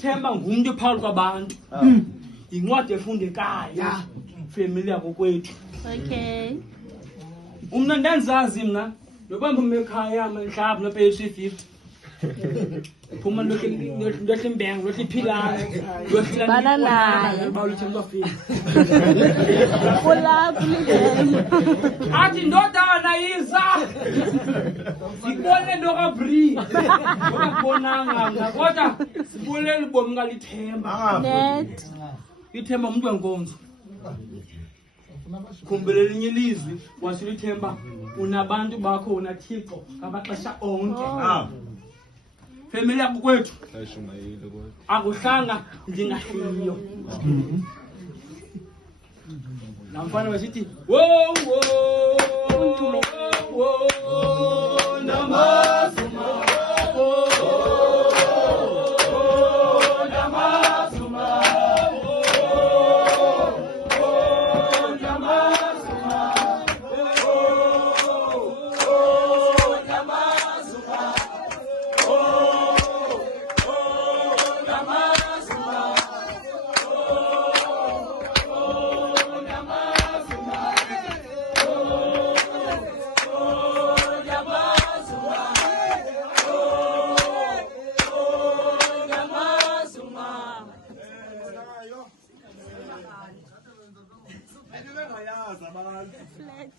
uLithemba ngumuntu phakathi kwabantu. Incwadi efundekayo. Family yakokwethu. Okay. Umna ndanzazi mina nobamba ekhaya mhlawumbe no pay 350. Phuma lohle imbengo lohle iphilana lohle Banana. bawuLithemba fini. Hola, Lithemba. Athi ndodana yiza. Sibone ndo kabri. Ubonanga nga kodwa sibulele bomi kaLithemba. Net. Lithemba umuntu wenkonzo. Khumbele linye ilizwi wasiLithemba unabantu bakho unaThixo abaxesha onke. Family yakokwethu. Akuhlanga ndingahliyo. Namfana wasithi wo namasuma Flat.